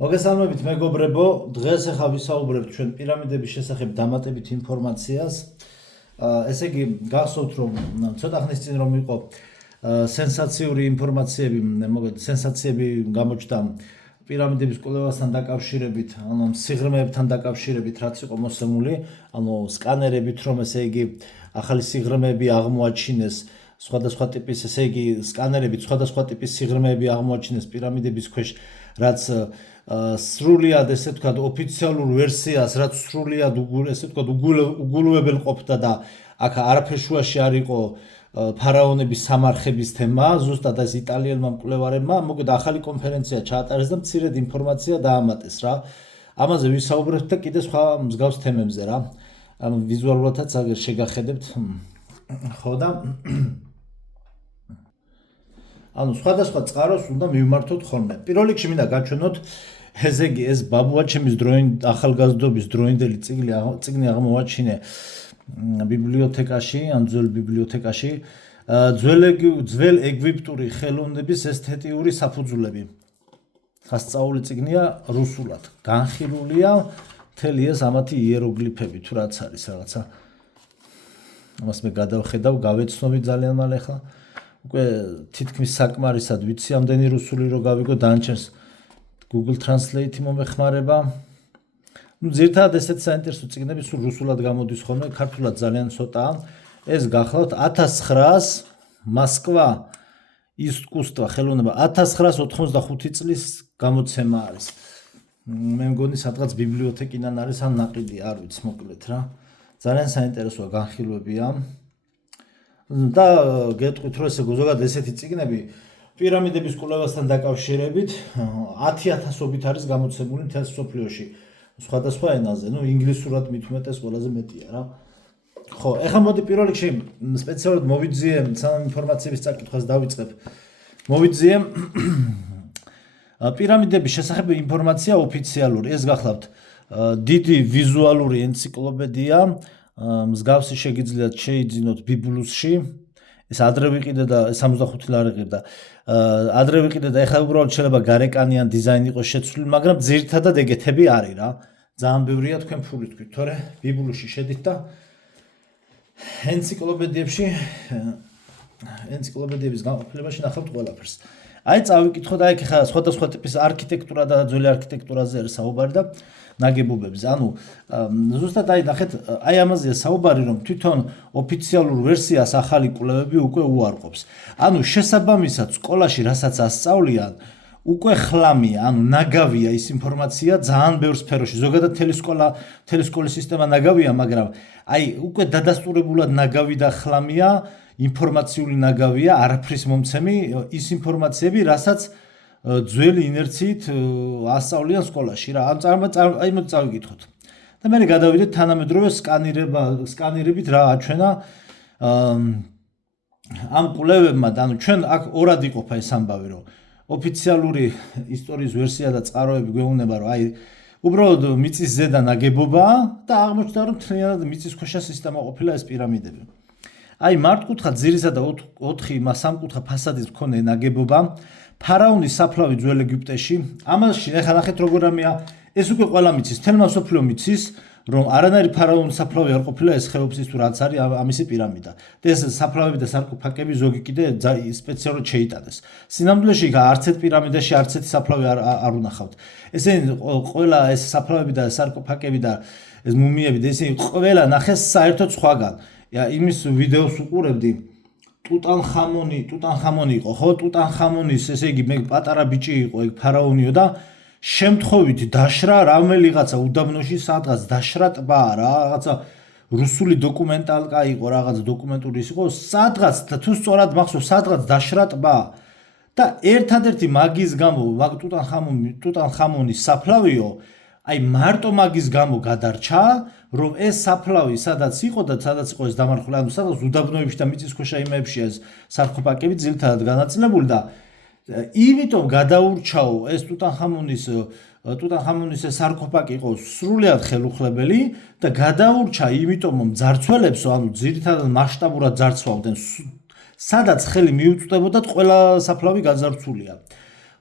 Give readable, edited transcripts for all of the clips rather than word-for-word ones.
მოგესალმებით მეგობრებო, დღეს ახლა ვისაუბრებთ ჩვენ პირამიდების შესახებ დამატებით ინფორმაციას. ესე იგი, გახსოვთ რომ ცოტა ხნის წინ რომ იყო სენსაციური ინფორმაციები, სენსაციები გამოჩნდა პირამიდების კვლევასთან დაკავშირებით, ანუ სიღრმეებთან დაკავშირებით, რაც იყო მოსემული, ანუ სკანერებით რომ ესე იგი ახალი სიღრმეები აღმოაჩინეს, სხვადასხვა ტიპის, ესე იგი სკანერებით სხვადასხვა ტიპის სიღრმეები აღმოაჩინეს პირამიდების ქვეშ, რაც სრულიად ესე ვთქვათ ოფიციალურ ვერსიას, რაც სრულიად ესე ვთქვათ უგულუებელ ყოფდა და აქ არაფერ შუაში არ იყო ფარაონების სამარხების თემა, ზუსტად ეს იტალიელმა მკვლევარებმა მოკლედ ახალი კონფერენცია ჩაატარეს და მცირედ ინფორმაცია დაამატეს რა. ამაზე ვისაუბრებთ და კიდე სხვა მსგავს თემებზე რა. ანუ ვიზუალურადაც შეგახედებთ. ხო და ანუ სხვადასხვა წყაროს უნდა მივმართოთ ხოლმე. პირველ რიგში მინდა გაჩვენოთ ესე იგი ეს ბაბუაჩემის ახალგაზრდობის დროინდელი წიგნი აღმოაჩინე ბიბლიოთეკაში, ან ძველ ბიბლიოთეკაში, ძველ ეგვიპტური ხელოვნების ესთეტიური საფუძვლები. სასწაული წიგნია რუსულად. განხილულია მთელი ეს ამათი იეროგლიფები თუ რაც არის რაღაცა. ამას მე გადავხედავ, გავეცნობი ძალიან მალე ხა. უკვე თითქმის საკმარისად ვიცი ამდენი რუსული რო გავიგო დანჩენს Google Translate მომეხმარება. ნუ ზირთად ესეთ საინტერესო წიგნები სულ რუსულად გამოდის ხოლმე, ქართულად ძალიან ცოტაა. ეს გახლავთ 1900 მოსკვა ისკუსტვა ხელოვნება 1985 წლის გამოცემა არის. მე მგონი სადღაც ბიბლიოთეკიდან არის ან ნაყიდი, არ ვიცი მოკლედ რა. ძალიან საინტერესოა, განხილვებია. და გეტყვით რომ ესე ზოგადად ესეთი წიგნები პირამიდების კვლევასთან დაკავშირებით 10,000-ობით არის გამოცემული მთელ მსოფლიოში სხვადასხვა ენაზე, ნუ ინგლისურად მით უმეტეს ყველაზე მეტია რა. ხო, ეხლა მოდი პირველ რიგში სპეციალურად მოვიძიე სამ ინფორმაციების წაკითხვას დავიწყებ. მოვიძიე პირამიდების შესახებ ინფორმაცია ოფიციალური, ეს გახლავთ დიდი ვიზუალური ენციკლოპედია, მსგავსი შეგიძლიათ შეიძინოთ ბიბლუსში. ეს ადრე ვიყიდე და 65 ლარი ღირდა. ადრე ვიყიდე და ეხლა უბრალოდ შეიძლება გარეკანიან დიზაინი იყოს შეცვლილი, მაგრამ ძირითადად ეგეთები არის რა. ძალიან ბევრია თქვენ ფული თქვით, თორე ბიბლუსში შედით და ენციკლოპედიების განყოფილებაში ნახავთ ყველაფერს. აი წავიკითხოთ, აი ხა სხვადასხვა ტიპის არქიტექტურა და ძველი არქიტექტურაზე არის საუბარი და ნაგებობებზე. ანუ ზუსტად აი ნახეთ, აი ამაზეა საუბარი, რომ თვითონ ოფიციალურ ვერსიას ახალი კვლევები უკვე უარყოფს. ანუ შესაბამისად სკოლაში რასაც ასწავლიან, უკვე ხლამია, ანუ ნაგავია ის ინფორმაცია ძალიან ბევრ სფეროში. ზოგადად მთელი სკოლის სისტემა ნაგავია, მაგრამ აი უკვე დადასტურებულად ნაგავი და ხლამია, ინფორმაციული ნაგავია, არაფრის მომცემი ის ინფორმაციები, რასაც ძველი ინერციით ასწავლიან სკოლაში რა. აი მოდი წავიკითხოთ. და მე გადავიდეთ თანამედროვე სკანირებით რა აჩვენა ამ კვლევებმა და ანუ ჩვენ აქ ორად იყოფა ეს ამბავი, რომ ოფიციალური ისტორიის ვერსია და წყაროები გვეუბნება, რომ აი უბრალოდ მიწის ზედა ნაგებობაა და აღმოჩნდა, რომ მთლიანად მიწისქვეშა სისტემა ყოფილა ეს პირამიდები. აი მართკუთხა ძირისა და 4 სამკუთხა ფასადის მქონე ნაგებობა ფარაონის საფლავი ძველ ეგვიპტეში. ამაში ეხლა ნახეთ როგორ ამია, ეს უკვე ყველა მიცის, თელმა მსოფლიო მიცის, რომ არანაირი ფარაონის საფლავი არ ყოფილა ეს ხეოფსის თუ რაც არის ამისი პირამიდა. და ეს საფლავები და სარკოფაგები ზოგი კიდე სპეციალურად შეიტანეს. სინამდვილეში არც ერთ პირამიდაში არც ერთი საფლავი არ უნახავთ. ესენი ყველა ეს საფლავები და სარკოფაგები და ეს მუმიები და ესენი ყველა ნახეს საერთოდ სხვაგან. იმის ვიდეოს უყურებდი ტუტანხამონი იყო, ხო? ტუტანხამონის, ესე იგი, მე პატარა ბიჭი იყო, ეგ ფარაონიო და შემთხვევით დაშრა რომელიღაცა უდაბნოში სადღაც დაშრა ტბა რა, რაღაცა რუსული დოკუმენტალკა იყო, რაღაც დოკუმენტური ის იყო, სადღაც და თუ სწორად მახსოვს, სადღაც დაშრა ტბა. და ერთადერთი მაგის გამო, ტუტანხამონის საფლავიო, აი მარტო მაგის გამო გადარჩა, რომ ეს საფლავი სადაც იყო და სადაც იყო ეს დამარხული, ანუ სადაც უდაბნოებში და მიწისქვეშა იმებშია ეს სარკოფაგები ძირითადად განაწილებული და იმიტომ გადაურჩაო ეს ტუტანხამონის ეს სარკოფაგი იყო სრულიად ხელუხლებელი და გადაურჩა იმიტომ რომ ძარცველებსო, ანუ ძირითადად მასშტაბურად ძარცვავდნენ, სადაც ხელი მიუწვდებოდათ ყველა საფლავი გაძარცულია.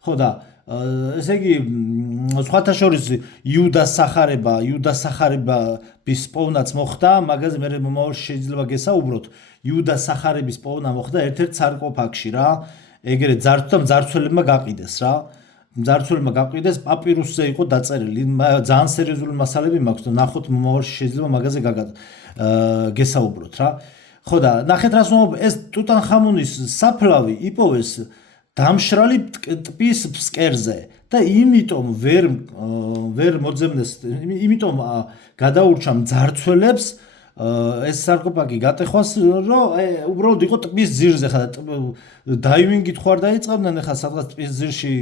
ხო და ესე იგი სხვათა შორის იუდას სახარების პოვნაც მოხდა, მაგაზე მე მომავალში შეიძლება გესაუბროთ. იუდას სახარების პოვნა მოხდა ერთ-ერთ სარკოფაგში რა. ეგრე ძარცველებმა გაყიდეს რა. ძარცველებმა გაყიდეს, პაპირუსზე იყო დაწერილი. ძალიან სერიოზული მასალები მაქვს და ნახოთ მომავალში შეიძლება მაგაზე გესაუბროთ რა. ხო და ნახეთ რას ვამბობ, ეს ტუტანხამონის საფლავი იპოვეს დამშრალი ტბის ფსკერზე და იმიტომ ვერ მოძებნეს, იმიტომ გადაურჩა მძარცველებს ეს სარკოფაგი გატეხვას, რომ უბრალოდ იყო ტბის ძირზე ხა დაივინგით ხო არ დაიწყებდნენ ხა სადღაც ტბის ძირში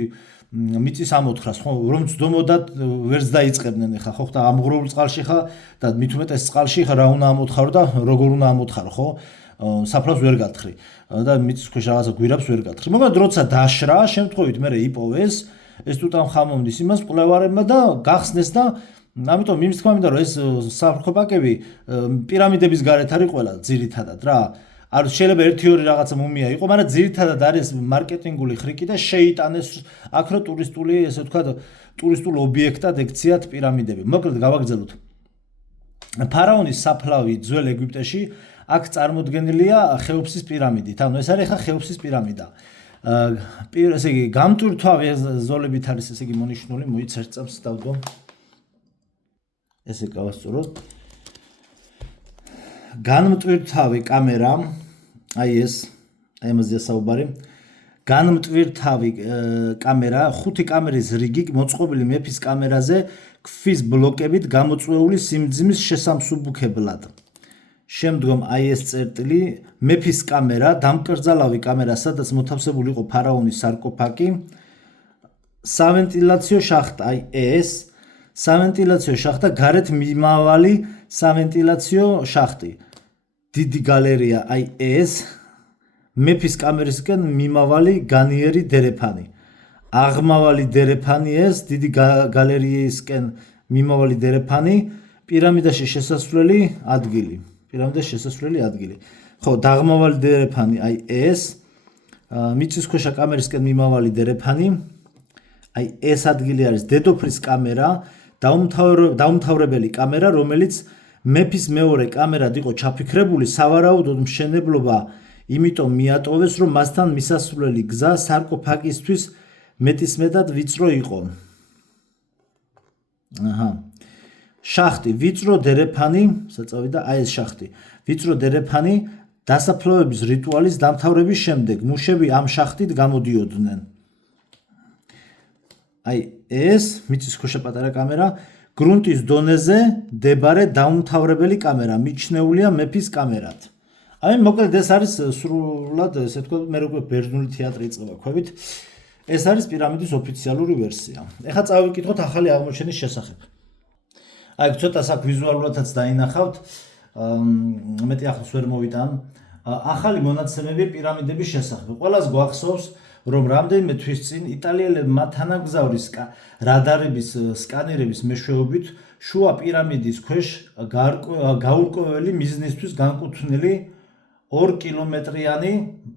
მიწის ამოთხრას, ხო, რომ ძდომოდათ ვერც დაიწყებდნენ ხა, ხო, და ამღროულ წყალში ხა და მით უმეტეს წყალში ხა რა უნდა ამოთხარო და როგორ უნდა ამოთხარო, ხო? საფლავს ვერ გათხრი და მიწის ქვეშ რაღაცა გვირაბს ვერ გათხრი. მაგრამ როცა დაშრა, შემთხვევით მე იპოვეს ეს ტუტანხამონის იმას მკვლევარებმა და გახსნეს და ამიტომ იმის თქმა მინდა რომ ეს სარკოფაგები პირამიდების გარეთ არის ყველა ძირითადად რა. არ შეიძლება 1-2 რაღაცა მუმია იყო, მაგრამ ძირითადად არის მარკეტინგული ხრიკი და შეიტანეს აქ რო ტურისტული, ესე ვთქვათ, ტურისტულ ობიექტად ექციათ პირამიდები. მოკლედ გავაგრძელოთ. ფარაონის საფლავი ძველ ეგვიპტეში აქ წარმოდგენილია ხეოფსის პირამიდით. ანუ ეს არის ხა ხეოფსის პირამიდა. ესე იგი გამტვირთვავი ზოლებით არის ესე იგი მონიშნული, მოიცერთ წამს დავდო. ესე გავასწოროთ. განმტვირთავი კამერა, აი ამაზეა საუბარი. განმტვირთავი კამერა, 5 კამერის რიგი მოწყობილი მეფის კამერაზე ქვის ბლოკებით გამოწვეული სიმძიმის შესამსუბუქებლად. შემდგომ აი ეს წერტილი, მეფის კამერა, დამკრძალავი კამერა, სადაც მოთავსებული იყო ფარაონის სარკოფაგი, სავენტილაციო შახტა, აი ეს სავენტილაციო შახტა, გარეთ მიმავალი სავენტილაციო შახტი. დიდი გალერეა, აი ეს მეფის კამერისკენ მიმავალი განიერი დერეფანი. აღმავალი დერეფანი ეს, დიდი გალერეისკენ მიმავალი დერეფანი, პირამიდაში შესასვლელი ადგილი. ხო, დაღმავალი დერეფანი, აი ეს, მიწისქვეშა კამერისკენ მიმავალი დერეფანი, აი ეს ადგილი არის დედოფლის კამერა, დაუმთავრებელი კამერა, რომელიც მეფის მეორე კამერად იყო ჩაფიქრებული, სავარაუდოდ მშენებლობა იმიტომ მიატოვეს, რომ მასთან მისასვლელი გზა სარკოფაგისთვის მეტისმეტად ვიწრო იყო. შახტი, ვიწრო დერეფანი, საწავიდა, აი ეს შახტი. ვიწრო დერეფანი დასაფლავების რიტუალის დამთავრების შემდეგ მუშები ამ შახტით გამოდიოდნენ. აი ეს მიწისქვეშა პატარა კამერა, გრუნტის დონეზე მდებარე დაუმთავრებელი კამერა, მიჩნეულია მეფის კამერად. აი მოკლედ ეს არის სრულად, ესე ვთქვათ, მე როგორ ბერძნული თეატრი იწყება ქვევით. ეს არის პირამიდის ოფიციალური ვერსია. ეხლა წავიკითხოთ ახალი აღმოჩენის შესახებ. აი ცოტა საკ ვიზუალურადაც დაინახავთ, მეტი ახლოს ვერ მოვიტან. ახალი მონაცემები პირამიდების შესახებ. ყველას გვახსოვს, რომ რამდენიმე თვის წინ იტალიელებმა თანაგზავრის რადარების სკანერების მეშვეობით შუა პირამიდის ქვეშ გაურკვეველი მიზნისთვის განკუთვნილი 2 კილომეტრიანი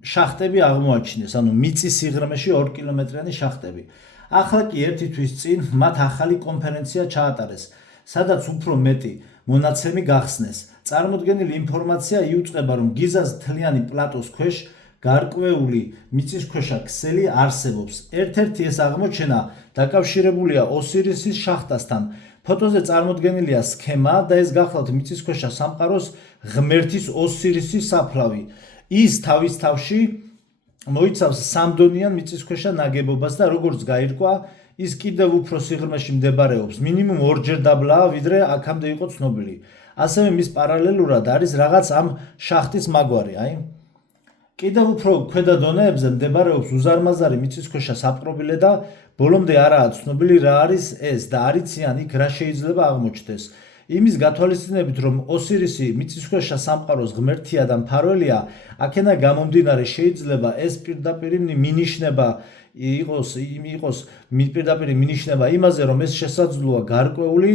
შახტები აღმოაჩინეს, ანუ მიწის სიღრმეში 2 კილომეტრიანი შახტები. ახლა კი 1 თვის წინ მათ ახალი კონფერენცია ჩაატარეს, სადაც უფრო მეტი მონაცემი გახსნეს. წარმოდგენილი ინფორმაცია იუწყება, რომ გიზას მთლიანი პლატოს ქვეშ გარკვეული მიწისქვეშა ქსელი არსებობს. ერთ-ერთი ეს აღმოჩენა დაკავშირებულია ოსირისის შახტასთან. ფოტოზე წარმოდგენილია სქემა და ეს გახლავთ მიწისქვეშა სამყაროს ღმერთის ოსირისის საფლავი. ის თავის თავში მოიცავს სამდონიან მიწისქვეშა ნაგებობას და როგორც გაირკვა, ის კიდევ უფრო სიღრმეში მდებარეობს. მინიმუმ 2-ჯერ დაბლაა, ვიდრე აქამდე იყო ცნობილი. ასევე მის პარალელურად არის რაღაც ამ შახტის მაგვარი, აი. კიდევ უფრო ქვედა დონეებზე მდებარეობს უზარმაზარი მიწისქვეშა საპყრობილე და ბოლომდე არაა ცნობილი რა არის ეს და არიციან იქ რა შეიძლება აღმოჩნდეს. იმის გათვალისწინებით, რომ ოსირისი მიწისქვეშა სამყაროს ღმერთია და მფარველია, აქედან გამომდინარე შეიძლება ეს პირდაპირი მინიშნება იყოს პირდაპირი მინიშნება იმაზე, რომ ეს შესაძლოა გარკვეული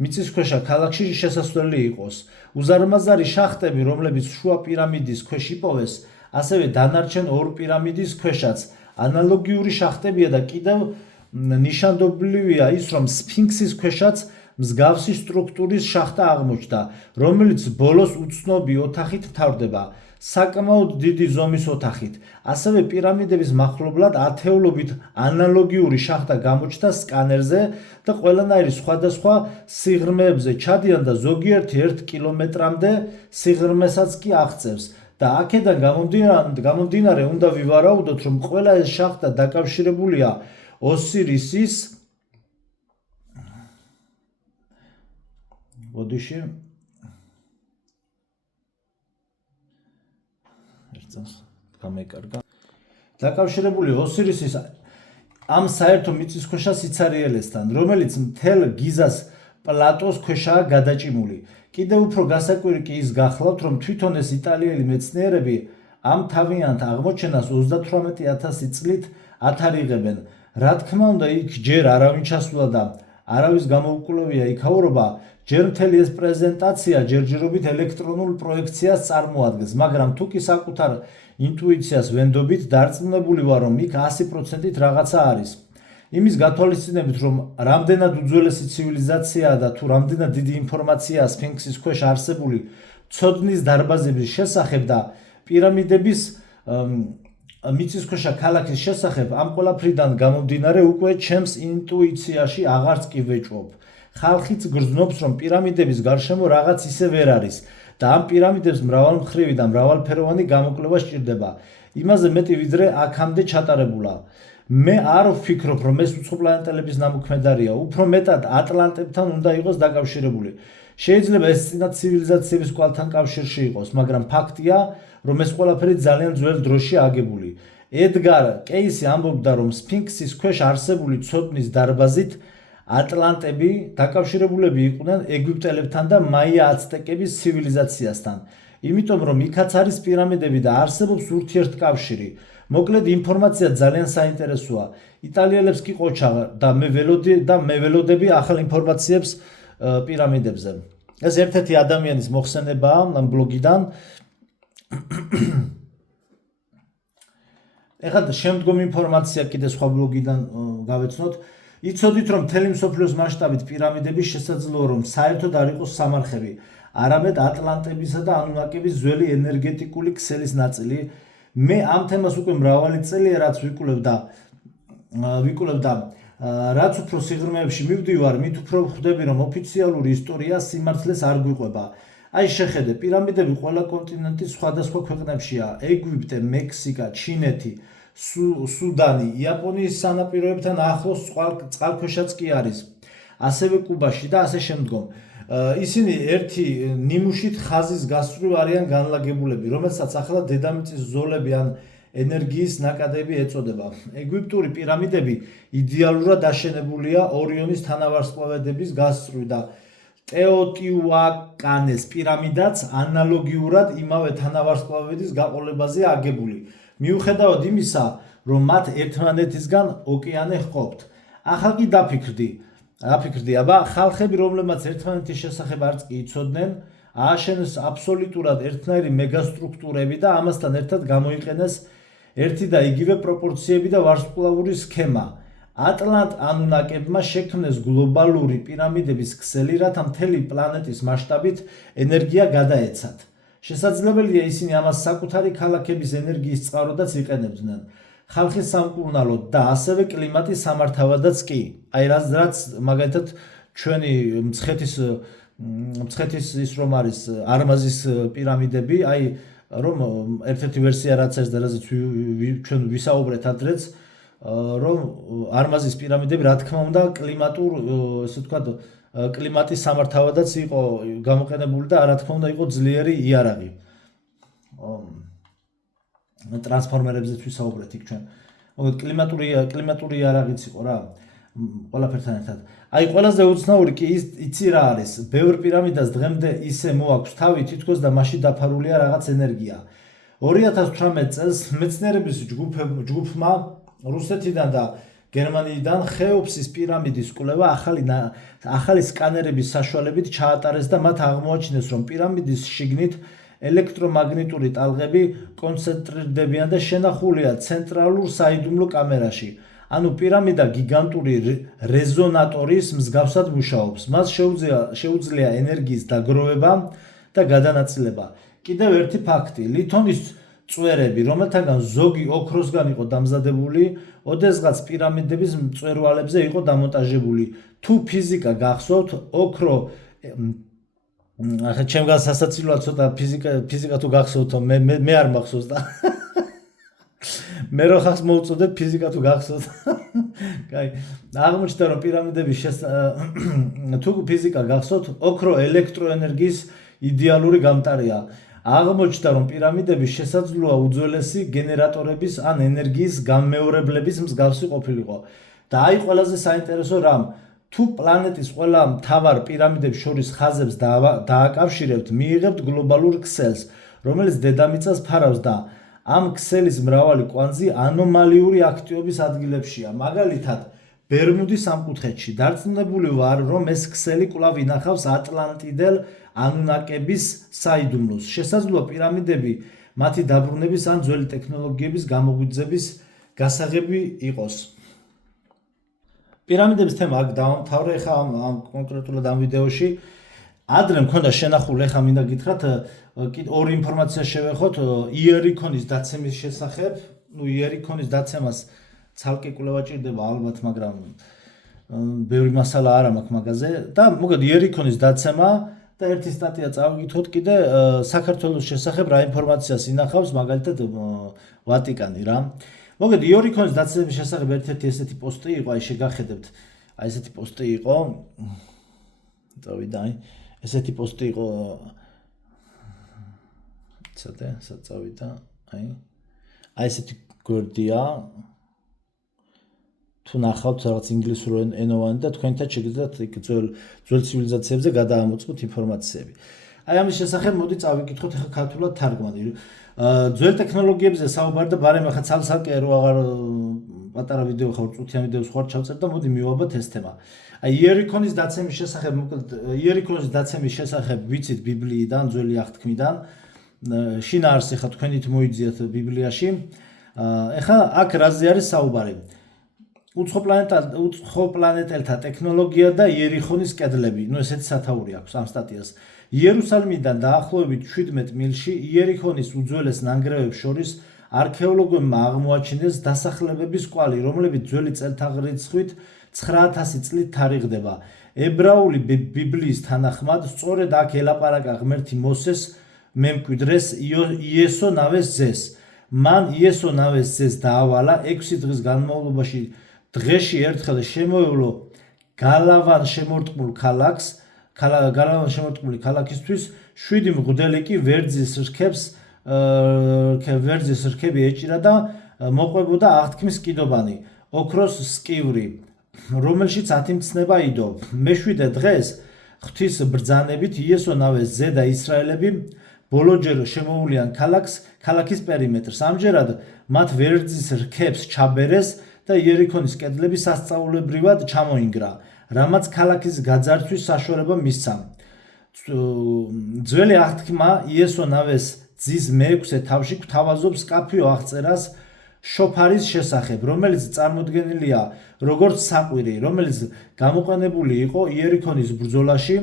მიწისქვეშა ქალაქში შესასვლელი იყოს. უზარმაზარი შახტები, რომლებიც შუა პირამიდის ქვეშ იპოვეს, ასევე დანარჩენ 2 პირამიდის ქვეშაც ანალოგიური შახტებია და კიდევ ნიშანდობლივია ის, რომ სფინქსის ქვეშაც მსგავსი სტრუქტურის შახტა აღმოჩნდა, რომელიც ბოლოს უცნობი ოთახით მთავრდება, საკმაოდ დიდი ზომის ოთახით. ასევე პირამიდების მახლობლად ათეულობით ანალოგიური შახტა გამოჩნდა სკანერზე და ყველანაირი სხვადასხვა სიღრმეებზე ჩადიან და ზოგიერთი 1 კილომეტრამდე სიღრმესაც კი აღწევს. და აქედან გამომდინარე უნდა ვივარაუდოთ, რომ ყველა ეს შახტა დაკავშირებულია ოსირისის ბოდიში დაკავშირებული ოსირისის ამ საერთო მიწისქვეშა სიცარიელესთან, რომელიც მთელ გიზას პლატოს ქვეშაა გადაჭიმული. კიდევ უფრო გასაკვირი კი ის გახლავთ, რომ თვითონ ეს იტალიელი მეცნიერები ამ თავიანთ აღმოჩენას 38,000 წლით ათარიღებენ. რა თქმა უნდა, იქ ჯერ არავინ ჩასულა და არავის გამოუკვლევია იქაურობა, ჯერ მთელი ეს პრეზენტაცია ჯერჯერობით ელექტრონულ პროექციას წარმოადგენს, მაგრამ თუ კი საკუთარ ინტუიციას ვენდობით, დარწმუნებული ვარ, რომ იქ 100%-ით რაღაცა არის. იმის გათვალისწინებით, რომ რამდენად უძველესი ცივილიზაციაა და თუ რამდენად დიდი ინფორმაციაა სფინქსის ქვეშ არსებული ცოდნის დარბაზების შესახებ და პირამიდების მიწისქვეშა ქალაქის შესახებ, ამ ყველაფრიდან გამომდინარე უკვე ჩემს ინტუიციაში აღარც კი ვეჭვობ. ხალხიც გრძნობს, რომ პირამიდების გარშემო რაღაც ისე ვერ არის და ამ პირამიდებს მრავალმხრივი და მრავალფეროვანი გამოკვლევა სჭირდება. იმაზე მეტი ვიდრე აქამდე ჩატარებულა. მე არ ვფიქრობ, რომ ეს უცხოპლანეტელების ნამოქმედარია, უფრო მეტად ატლანტებთან უნდა იყოს დაკავშირებული. შეიძლება ეს წინა ცივილიზაციების კვალთან კავშირში იყოს, მაგრამ ფაქტია, რომ ეს ყველაფერი ძალიან ძველ დროში აგებული. ედგარ კეისი ამბობდა, რომ სფინქსის ქვეშ არსებული ცოდნის დარბაზით ატლანტები დაკავშირებულები იყვნენ ეგვიპტელებთან და მაია აცტეკების ცივილიზაციასთან. იმიტომ რომ იქაც არის პირამიდები და არსებობს ურთიერთკავშირი. მოკლედ ინფორმაცია ძალიან საინტერესოა. იტალიელებს კი ყოჩა და მე ველოდები ახალ ინფორმაციებს პირამიდებზე. ეს ერთ-ერთი ადამიანის მოხსენებაა ამ ბლოგიდან. ეხლა შემდგომ ინფორმაცია კიდე სხვა ბლოგიდან გავეცნოთ. იცოდით, რომ მთელი მსოფლიოს მასშტაბით პირამიდები შესაძლოა, რომ საერთოდ არ იყოს სამარხები, არამედ ატლანტებისა და ანუნაკების ძველი ენერგეტიკული ქსელის ნაწილი. მე ამ თემას უკვე მრავალი წელია რაც ვიკულებ და რაც უფრო სიღრმეებში მივდივარ, მით უფრო ვხვდები, რომ ოფიციალური ისტორია სიმართლეს არ გვიყვება. აი შეხედე, პირამიდები ყველა კონტინენტის სხვადასხვა ქვეყნებშია: ეგვიპტე, მექსიკა, ჩინეთი, სუდანი, იაპონიის სანაპიროებთან ახლოს წყალქვეშაც კი არის, ასევე კუბაში და ასე შემდგომ. ისინი ერთი ნიმუშით ხაზის გასწვრივ არიან განლაგებულები, რომელსაც ახლა დედამიწის ზოლები ან ენერგიის ნაკადები ეწოდება. ეგვიპტური პირამიდები იდეალურად აშენებულია ორიონის თანავარსკვლავედების გასწვრივ და ტეოტიუაკანეს პირამიდაც ანალოგიურად იმავე თანავარსკვლავედის გაყოლებაზე აგებული. მიუხედავად იმისა, რომ მათ ერთმანეთისგან ოკეანე ჰყოფთ. ახლა კი დაფიქრდი, აბა ხალხები, რომლებმაც ერთმანეთის შესახებ არც კი იცოდნენ, ააშენეს აბსოლუტურად ერთნაირი მეგასტრუქტურები და ამასთან ერთად გამოიყენეს ერთი და იგივე პროპორციები და ვარსკვლავური სქემა. ატლანტ ანუნაკებმა შექმნეს გლობალური პირამიდების ქსელი, რათა მთელი პლანეტის მასშტაბით ენერგია გადაეცათ. შესაძლებელია ისინი ამას საკუთარი ქალაქების ენერგიის წყაროდაც იყენებდნენ, ხალხის სამკურნალოდ და ასევე კლიმატის სამართავადაც კი. აი რაც მაგალითად ჩვენი მცხეთის ის რომ არის არმაზის პირამიდები, აი რომ ერთ-ერთი ვერსია რაც არის და რაზეც ჩვენ ვისაუბრეთ ადრეც, რომ არმაზის პირამიდები რა თქმა უნდა კლიმატურ, ესე ვთქვათ, კლიმატის სამართავადაც იყო გამოყენებული და რა თქმა უნდა იყო ძლიერი იარაღი. ტრანსფორმერებზეც ვისაუბრეთ იქ ჩვენ. მოგეთ კლიმატური იარაღიც იყო რა, ყველაფერთან ერთად. აი ყველაზე უცნაური კი იცი რა არის, ბევრ პირამიდას დღემდე ისე მოაქვს თავი თითქოს და მასში დაფარულია რაღაც ენერგია. 2018 წელს მეცნიერების ჯგუფმა რუსეთიდან და გერმანიიდან ხეოფსის პირამიდის კვლევა ახალი სკანერების საშუალებით ჩაატარეს და მათ აღმოაჩინეს, რომ პირამიდის შიგნით ელექტრომაგნიტური ტალღები კონცენტრირდებიან და შენახულია ცენტრალურ საიდუმლო კამერაში. ანუ პირამიდა გიგანტური რეზონატორის მსგავსად მუშაობს. მას შეუძლია ენერგიის დაგროვება და გადანაწილება. კიდევ ერთი ფაქტი, ლითონის წვერები, რომელთაგან ზოგი ოქროსგან იყო დამზადებული, ოდესღაც პირამიდების მწვერვალებზე იყო დამონტაჟებული. თუ ფიზიკა გახსოვთ, ოქრო ახლა ჩემგან სასაცილოა ცოტა ფიზიკა თუ გახსოვთ, მე არ მახსოვს და მე რო ხახს მოვწოდებ ფიზიკა თუ გახსოვთ. კაი, აღმოჩნდა რომ პირამიდების თუ ფიზიკა გახსოვთ, ოქრო ელექტროენერგიის იდეალური გამტარია. აღმოჩნდა რომ პირამიდები შესაძლოა უძველესი გენერატორების ან ენერგიის გამმეორებლების მსგავსი ყოფილიყო. და აი ყველაზე საინტერესო რამ, თუ პლანეტის ყველა მთავარ პირამიდებს შორის ხაზებს დააკავშირებთ, მიიღებთ გლობალურ ქსელს, რომელიც დედამიწას ფარავს და ამ ქსელის მრავალი კვანძი ანომალიური აქტივობის ადგილებშია. მაგალითად, ბერმუდის სამკუთხედში დარწმუნებული ვარ, რომ ეს ქსელი კვლავ ინახავს ატლანტიდელ ანუნაკების საიდუმლოს. შესაძლოა პირამიდები მათი დაბრუნების ან ძველი ტექნოლოგიების გამოგვიძების გასაღები იყოს. პირამიდების თემა აქ დავამთავრე, ხა ამ კონკრეტულად ამ ვიდეოში. ადრე მქონდა შენახული, ხა მინდა გითხრათ, ორი ინფორმაცია შევეხოთ იერიქონის დაცემის შესახებ. იერიქონის დაცემას ცალკე კვლევა ჭირდება ალბათ, მაგრამ ბევრი მასალა არ მაქვს მაგაზე და მოგეთ იერიქონის დაცემა და ერთი სტატია წავიკითხოთ კიდე საქართველოს შესახებ რა ინფორმაციას ინახავს, მაგალითად ვატიკანი რა. მოგეთ იერიქონის დაცემის შესახებ ერთ-ერთი ესეთი პოსტი იყო, აი შეგახედებთ, აი ესეთი პოსტი იყო. წავიდა, აი ესეთი პოსტი იყო. წავიდა, აი ესეთი გვერდია. თუ ნახავთ რაღაც ინგლისურ ენოვანი და თქვენთან შეგიძლიათ იქ ძველ ცივილიზაციებზე გადაამოწმოთ ინფორმაციები. აი ამის შესახებ მოდი წავიკითხოთ ახლა ქართულად თარგმანი. ძველ ტექნოლოგიებზე საუბარი და ბარემ ახლა ცალ-ცალკე რო აღარ პატარა ვიდეო ხარ წუთიან ვიდეოს ხარ ჩავწერ და მოდი მივაბათ ეს თემა. აი იერიქონის დაცემის შესახებ, მოკლედ იერიქონის დაცემის შესახებ ვიცით ბიბლიიდან, ძველი აღთქმიდან. შინაარსი ხა თქვენით მოიძიათ ბიბლიაში. ეხლა აქ რაზე არის საუბარი? უცხო პლანეტელთა ტექნოლოგია და იერიქონის კედლები. ესეთი სათაური აქვს ამ სტატიას. იერუსალიმიდან დაახლოებით 17 მილში იერიქონის უძველეს ნანგრევებს შორის არქეოლოგებმა აღმოაჩინეს დასახლებების კვალი, რომლებიც ძველი წელთაღრიცხვით 9000 წლით თარიღდება. ებრაული ბიბლიის თანახმად, სწორედ აქ ელაპარაკა ღმერთი მოსეს მემკვიდრეს იესო ნავეს ძეს. მან იესო ნავეს ძეს დაავალა 6 დღის განმავლობაში დღეში ერთხელ შემოევლო გალავან შემორტყმულ ქალაქისთვის 7 მღვდელი კი ვერძის რქები ეჭირა და მოყვებოდა აღთქმის კიდობანი, ოქროს სკივრი, რომელშიც 10 მცნება იდო. მე-7 დღეს ღვთის ბრძანებით იესო ნავეს ძე და ისრაელები ბოლოჯერ შემოუვლიან ქალაქის პერიმეტრს. ამჯერად მათ ვერძის რქებს ჩაბერეს და იერიქონის კედლები სასწაულებრივად ჩამოინგრა, რამაც ქალაქის გაძარცვის საშუალება მისცა. ძველი აღთქმა იესო ნავეს ძის მე-6 თავში გვთავაზობს კაფიო აღწერას შოფარის შესახებ, რომელიც წარმოდგენილია როგორც საყვირი, რომელიც გამოყენებული იყო იერიქონის ბრძოლაში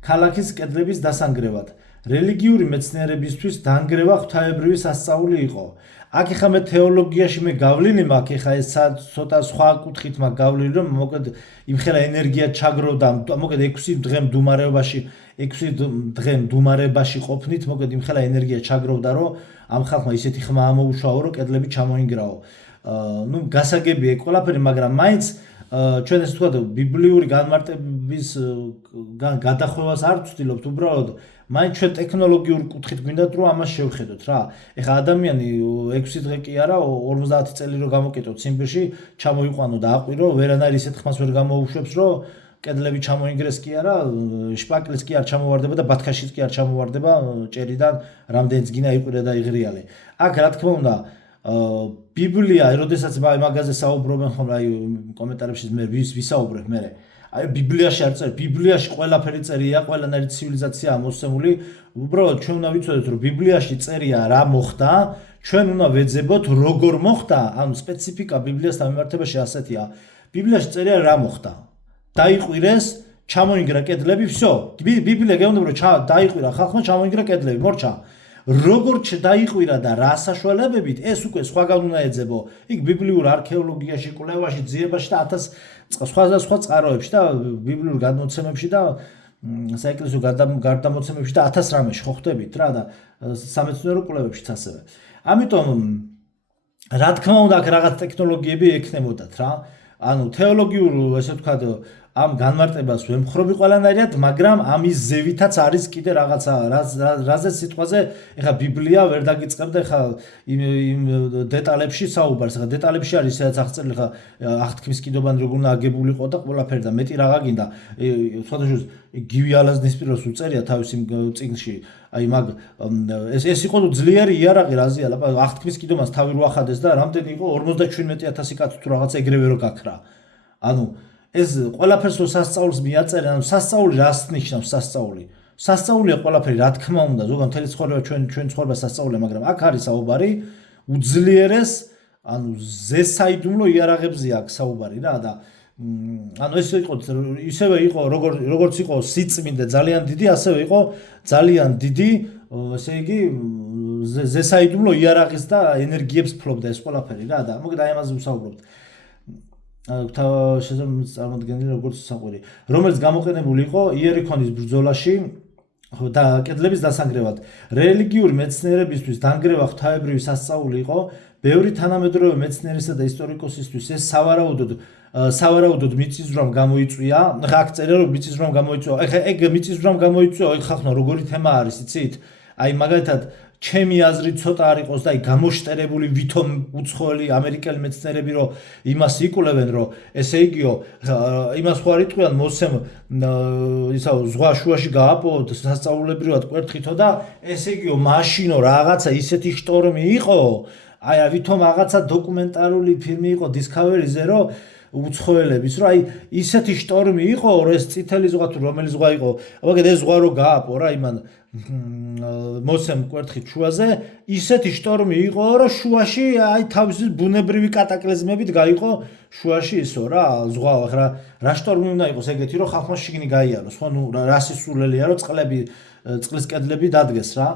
ქალაქის კედლების დასანგრევად. რელიგიური მეცნიერებისთვის დანგრევა ღვთაებრივი სასწაული იყო. აქ ხა მე თეოლოგიაში მე გავლინი მაქვს, ხა ეს ცოტა სხვა კუთხით მაქვს გავლინი, რომ მოკედ იმხელა ენერგია ჩაგროვდა, მოკედ 6 დღე მდუმარეობაში ყოფნით, მოკედ იმხელა ენერგია ჩაგროვდა, რომ ამ ხალხმა ისეთი ხმა ამოუშავო, რომ კედლები ჩამოინგრაო. გასაგებია ეგ ყველაფერი, მაგრამ მაინც ჩვენ ეს თქვა ბიბლიური განმარტების გადახვევას არ ვცდილობთ, უბრალოდ მაინც ჩვენ ტექნოლოგიურ კუთხით გვინდათ რომ ამას შევხედოთ რა. ეხლა ადამიანი 6 დღე კი არა, 50 წელი რო გამოკეტო ციმბირში, ჩამოიყვანო და აყვირო, ვერანაირ ისეთ ხმას ვერ გამოუშვებს, რომ კედლები ჩამოინგრეს კი არა, შპაკლის კი არ ჩამოვარდება და ბათქაშიც კი არ ჩამოვარდება, ჭერიდან რამდენიც გინა იყვირა და იღრიალე. აქ რა თქმა უნდა, ბიბლია, როდესაც მაგაზე საუბრობენ ხოლმე, აი კომენტარებში მე ვისაუბრებ მე. აი ბიბლიაში არ წერია, ბიბლიაში ყველაფერი წერია, ყველანაირი ცივილიზაციაა მოსცემული. უბრალოდ ჩვენ უნდა ვიცოდეთ, რომ ბიბლიაში წერია რა მოხდა, ჩვენ უნდა ვეძებოთ როგორ მოხდა, ანუ სპეციფიკა ბიბლიასთან მიმართებაში ასეთია. ბიბლიაში წერია რა მოხდა. დაიყვირეს, ჩამოინგრა კედლები, всё. ბიბლია გეუბნება რომ დაიყვირა ხალხმა, ჩამოინგრა კედლები, მორჩა. როგორც დაიყვირა და რა საშუალებებით, ეს უკვე სხვაგან უნდა ეძებო. იქ ბიბლიურ არქეოლოგიაში, კვლევაში, ძიებაში და 1000 სხვადასხვა წყაროებში და ბიბლიურ გადმოცემებში და საეკლესიო გარდამოცემებში და 1000 რამეში ხო ხვდებით რა და სამეცნიერო კვლევებშიც ასევე. ამიტომ რა თქმა უნდა აქ რაღაც ტექნოლოგიები ექნებოდათ რა. ანუ თეოლოგიურ ესე ვთქვათ ამ განმარტებას ვემხრობი ყველანაირად, მაგრამ ამის ზევითაც არის კიდე რაღაცა, რაზეც სიტყვაზე ეხა ბიბლია ვერ დაგიწყებდა ეხა იმ დეტალებში საუბარს. ეხა დეტალებში არის სადაც აღწერილი ეხა აღთქმის კიდობანი როგორ უნდა აგებულიყო და ყველაფერი და მეტი რაღა გინდა. სხვადასხვა გივი ალაზნისპიროს უწერია თავის იმ წიგნში. აი მაგ ეს იყო ძლიერი იარაღი რაზეა ლაპარაკი. აღთქმის კიდობანს თავი რო ახადეს და რამდენი იყო 57000 კაცი თუ რაღაცა ეგრევე რო გაქრა. ანუ ეს ყველაფერს რო სასწაულს მიაწერენ, ანუ სასწაული რას ნიშნავს სასწაული? სასწაულია ყველაფერი, რა თქმა უნდა, ზოგადად მთელი ცხოვრება ჩვენ ცხოვრება სასწაულია, მაგრამ აქ არის საუბარი უძლიერეს, ანუ ზესაიდუმლო იარაღებზე აქვს საუბარი რა და ანუ ისევე იყო როგორც იყო სიწმინდე ძალიან დიდი, ასევე იყო ძალიან დიდი, ესე იგი ზესაიდუმლო იარაღის და ენერგიებს ფლობდა ეს ყველაფერი რა და მოგეთ აი ამაზე ვსაუბრობთ. წარმოადგენელი როგორც საყვირი, რომელიც გამოყენებული იყო იერიქონის ბრძოლაში და კედლების დასანგრევად. რელიგიური მეცნიერებისთვის დანგრევა ღვთაებრივი სასწაული იყო. ბევრი თანამედროვე მეცნიერისა და ისტორიკოსისთვის ეს სავარაუდოდ მიწისძვრამ გამოიწვია. ხა აქ წერია რომ მიწისძვრამ გამოიწვია. ეხა ეგ მიწისძვრამ გამოიწვია, აი ხახნო როგორი თემა არის, იცით? აი მაგალითად ჩემი აზრით ცოტა არ იყოს და აი გამოშტერებული ვითომ უცხოელი ამერიკელი მეცნიერები რომ იმას იკვლევენ რომ ესე იგიო იმას ხო არ იტყვიან მოსემ ისა ზღვა შუაში გააპოვოთ სასწაულებრივად კვერთხითო და ესე იგიო მაშინო რაღაცა ისეთი შტორმი იყო აი ვითომ რაღაცა დოკუმენტარული ფილმი იყო Discovery-ზე რომ უცხოელების რომ აი ისეთი შტორმი იყო რომ ეს წითელი ზღვა თუ რომელი ზღვა იყო მაგალითად ეს ზღვა რო გააპო რა იმან მოსემ კვერთხით შუაზე ისეთი შტორმი იყო რომ შუაში აი თავისი ბუნებრივი კატაკლიზმებით გაიყო შუაში ისო რა ზღვა რა შტორმი უნდა იყოს ეგეთი რომ ხალხმა შიგნი გაიაროს ხო ნუ რა სისულელია რომ წყლის კედლები დადგეს რა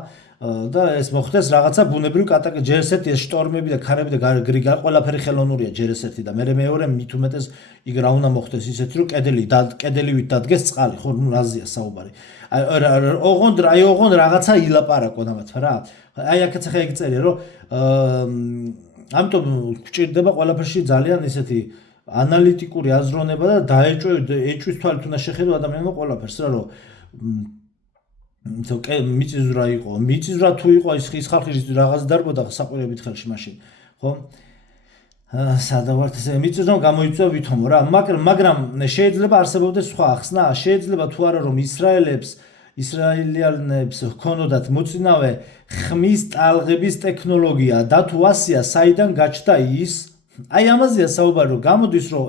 და ეს მოხდეს რაღაცა ბუნებრივი კატაკლიზმი ჯერ ესეთი ეს შტორმები და ქარები და გრიგა ყველაფერი ხელოვნურია ჯერ ესეთი და მეორე მით უმეტეს იქ რა უნდა მოხდეს ისეთი რომ კედელივით დადგეს წყალი ხო ნუ რაზეა საუბარი ოღონდ რაღაცა ილაპარაკონ ამათ რა აი აქაც ახლა ეგ წერია რომ ამიტომ გვჭირდება ყველაფერში ძალიან ისეთი ანალიტიკური აზროვნება და დაეჭვის თვალით უნდა შეხედო ადამიანმა ყველაფერს რა რომ მიწისძვრა იყო მიწისძვრა თუ იყო ის ხალხი რაღაც დარბოდა საყვირებით ხელში მაშინ ხო სადავართ ესე მიწისძვრამ გამოიწვია ვითომო რა მაგრამ შეიძლება არსებობდეს სხვა ახსნა შეიძლება თუ არა რომ ისრაელიანებს ჰქონოდათ მოწინავე ხმის ტალღების ტექნოლოგია და თუ ასია საიდან გაჩნდა ის აი ამაზეა საუბარი რომ გამოდის რომ